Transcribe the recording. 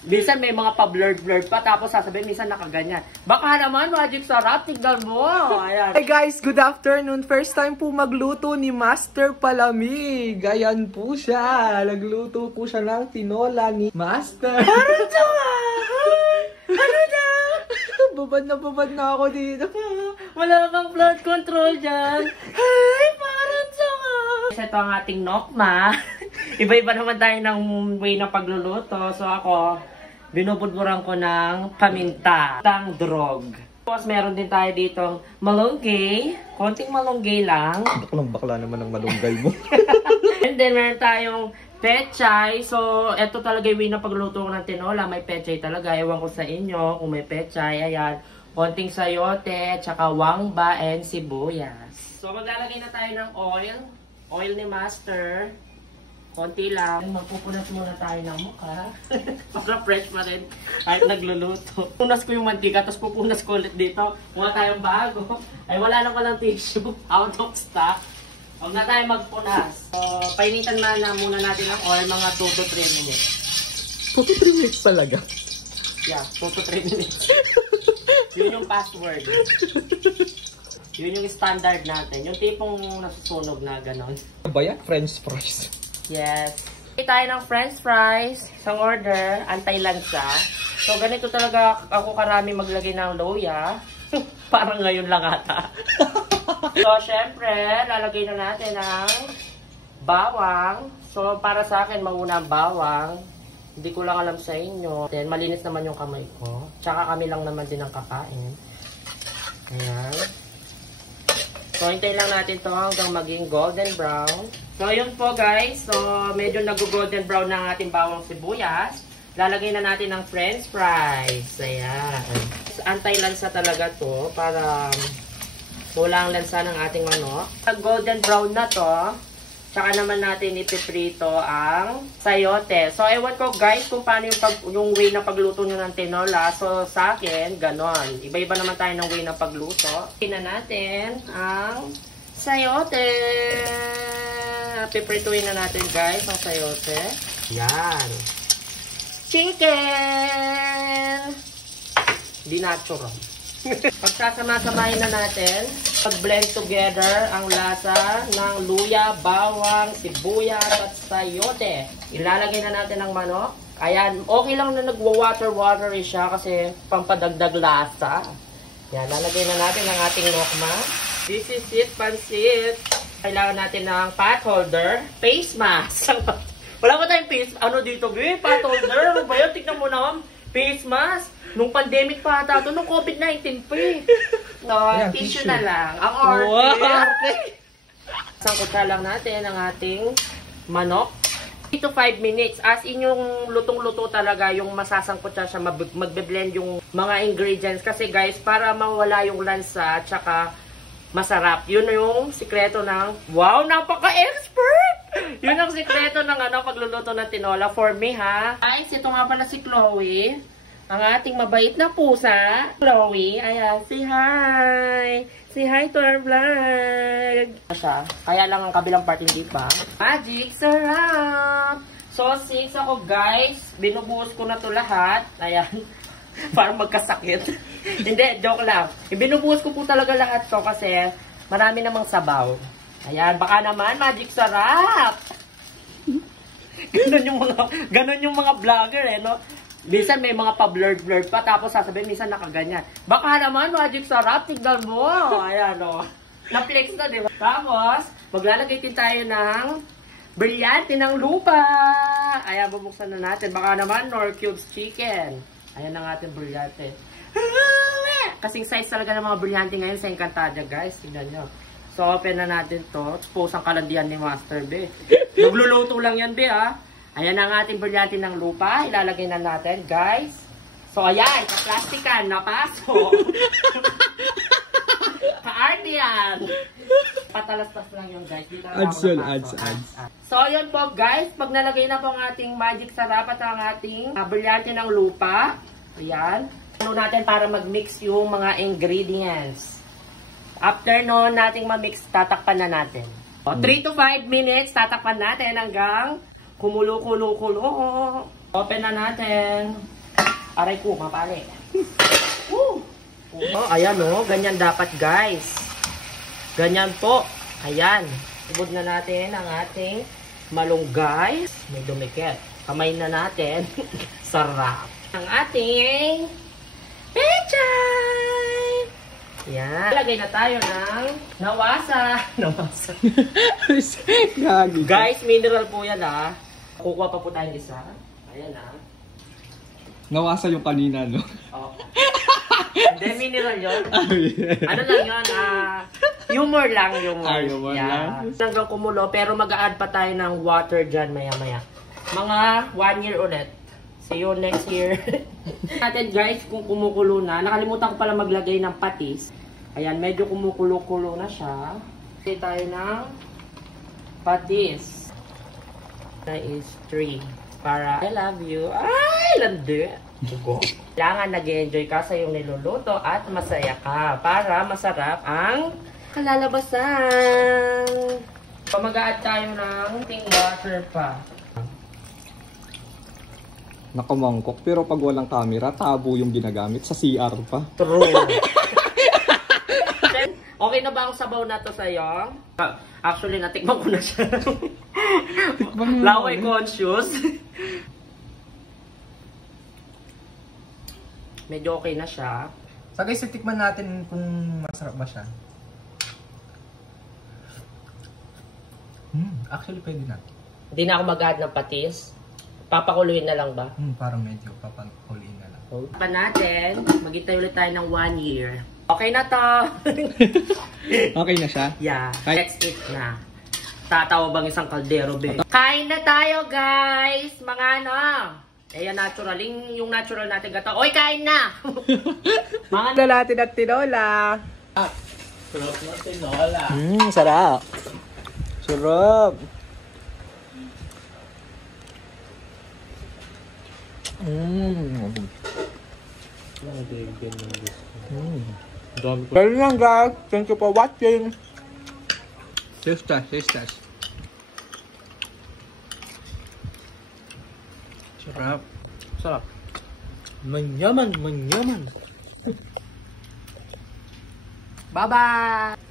Minsan may mga pa-blurred pa, tapos sasabihin, minsan nakaganyan. Baka naman, Magic Sarap, tignan mo. Ayan. Hey guys, good afternoon. First time po magluto ni Master Palamig. Ayan po siya. Nagluto po siya ng tinola ni Master. Ano to? Ano na? Babad na ako dito. Wala bang blood control dyan? Hey, parang sama. Ito ang ating nokma. Iba-iba naman tayo ng way ng pagluluto. So ako, binubudburan ko ng paminta, ng drog. Tapos meron din tayo ditong malunggay. Konting malunggay lang. Bakla naman ang malunggay mo. And then meron tayong pechay. So, ito talaga yung way ng pagluluto ko ng tinola. May pechay talaga. Ewan ko sa inyo kung may pechay. Ayan. Konting sayote, tsaka wangba, and sibuyas. So, maglalagay na tayo ng oil. Oil ni Master. Konti lang. Magpupunas muna tayo ng mukha. Para fresh pa rin. Kahit nagluluto. Punas ko yung mantika, tapos pupunas ko ulit dito. Muna tayong bago. Ay, wala na palang tissue. Out of stock. Huwag na tayo magpunas. So, painitan na muna natin ang oil mga 2 to 3 minutes. 2 to 3 minutes talaga? Yeah, 2 to 3 minutes. Yun yung password. Yun yung standard natin. Yung tipong nasusunog na gano'n. Ano ba yan? French fries. Yes. Hindi tayo ng french fries. Isang order, anti-lansa. So, ganito talaga ako karami maglagay ng loya. Parang ngayon lang ata. So, syempre, lalagay na natin ang bawang. So, para sa akin, mauna ang bawang. Hindi ko lang alam sa inyo. Then, malinis naman yung kamay ko. Tsaka kami lang naman din ang kakain. Ayan. So, hintayin lang natin to hanggang maging golden brown. So, yun po guys. So, medyo nag-golden brown na ang ating bawang sibuyas. Lalagay na natin ng french fries. Ayan. Anti-lansa talaga to para wala ang lansa ng ating manok. Golden brown na to. Tsaka naman natin ipiprito ang sayote. So, ewan ko guys kung paano yung way na pagluto nyo ng tinola. So, sa akin, ganon. Iba-iba naman tayo ng way na pagluto. Tingnan natin ang sayote. Piprituin na natin guys ang sayote. Yan. Chicken! Di natural. Pagsasama-samahin na natin, pag-blend together ang lasa ng luya, bawang, sibuyas at sayote. Ilalagay na natin ang manok. Ayan, okay lang na nagwa-water-watery siya kasi pampadagdag lasa. Yan, lalagay na natin ang ating nokma. This is it, pansit. Kailangan natin ng pot holder, face mask. Wala ba tayong face, ano dito, pot holder? Ano ba yun? Tignan mo naman, face mask. Nung pandemic pa ata ito, nung COVID-19 pa eh. So, yeah, tissue na lang. Ang orte. Sangkutsa lang natin ang ating manok. 3 to 5 minutes. As in yung lutong-luto talaga, yung masasangkutsa siya, magbe-blend yung mga ingredients. Kasi guys, para mawala yung lansa, at saka masarap. Yun yung sikreto ng, wow, napaka-expert! Yun ang sikreto ng pagluluto ng tinola for me, ha? Guys, ito nga pala si Chloe. Ang ating mabait na pusa, Chloe. Ayan, say hi! Say hi to our vlog! Siya. Kaya lang ang kabilang part hindi pa. Magic Sarap! So, since ako guys, binubuhos ko na to lahat. Ayan. Parang magkasakit. Hindi, joke lang. Ibinubuhos ko po talaga lahat to kasi marami namang sabaw. Ayan, baka naman, Magic Sarap! Ganon yung mga vlogger eh, no? Minsan may mga pa-blurred pa, tapos sasabihin, minsan nakaganyan. Baka naman, Magic Sarap, tignan mo. Ayan, o. Na-flex na, di ba? Tapos, maglalagay din tayo ng brilyante ng lupa. Ayan, bubuksan na natin. Baka naman, Knorr Cubes Chicken. Ayan ang ating brilyante. Kasing size talaga ng mga brilyante ngayon sa Encantadia, guys. Tignan nyo. So, open na natin to. Suppose ang kalandian ni Master B. Nagluluto lang yan, B, ha? Ayan ang ating brilyante ng lupa. Ilalagay na natin, guys. So, ayan. Ka-plastikan. Napasok. Ka-arte yan. Patalastas lang yun, guys. Ads. So, ayan po, guys. Pag nalagay na po ang ating Magic Sarap at ang ating brilyante ng lupa. Ayan. Ano natin para mag-mix yung mga ingredients. After noon nating ma-mix, tatakpan na natin. 3 to 5 minutes, tatakpan natin hanggang kumulo-kulo-kulo. Open na natin. Aray ko, mapali. Woo! Oh, ayan oh, ganyan dapat guys. Ganyan po. Ayan. Ibod na natin ang ating malunggay. May dumikit. Kamay na natin. Sarap. Ang ating pechay. Yan. Lagay na tayo ng nawasa. Nawasa. Gagi. Guys, mineral po yan ha. Kukuha pa po tayong isa. Ayan ha. Nawasa yung kanina, no? Oh. Hindi, mineral yun. Ano lang yun, humor lang yung humor lang. Hanggang kumulo, pero mag-a-add pa tayo ng water dyan maya-maya. Mga 1 year ulit. See you next year. Natin guys, kung kumukulo na, nakalimutan ko pala maglagay ng patis. Ayan, medyo kumukulo-kulo na siya. Lagay tayo ng patis. Na is 3. Para I love you. Ay, landi. Kailangan nag-enjoy ka sa iyong niluluto at masaya ka para masarap ang kalalabasan. Mag-a-add tayo ng ting water pa. Nakamangkok, pero pag walang camera, tabo yung ginagamit sa CR pa. True. Okay na ba ang sabaw na to sa'yo? Actually, natikman ko na siya. Laway conscious. Medyo okay na siya. So guys, tikman natin kung masarap ba siya. Actually, pwede na. Hindi na ako mag-add ng patis. Papakuluin na lang ba? Parang medyo papakuliin na lang. Pa natin, maghintay ulit tayo ng 1 year. Okay na to. Okay na siya? Yeah, let's eat na. Tatawa bang isang kaldero, be? Kain na tayo, guys! Mga ano? Ayan, natural. Yung natural natin gata. Oy, kain na! Mga Natin at tinola. sarap na tinola. Sarap. Sarap. Pero lang guys, thank you for watching. Sisters. Sarap. Sarap. Manyaman. Bye-bye!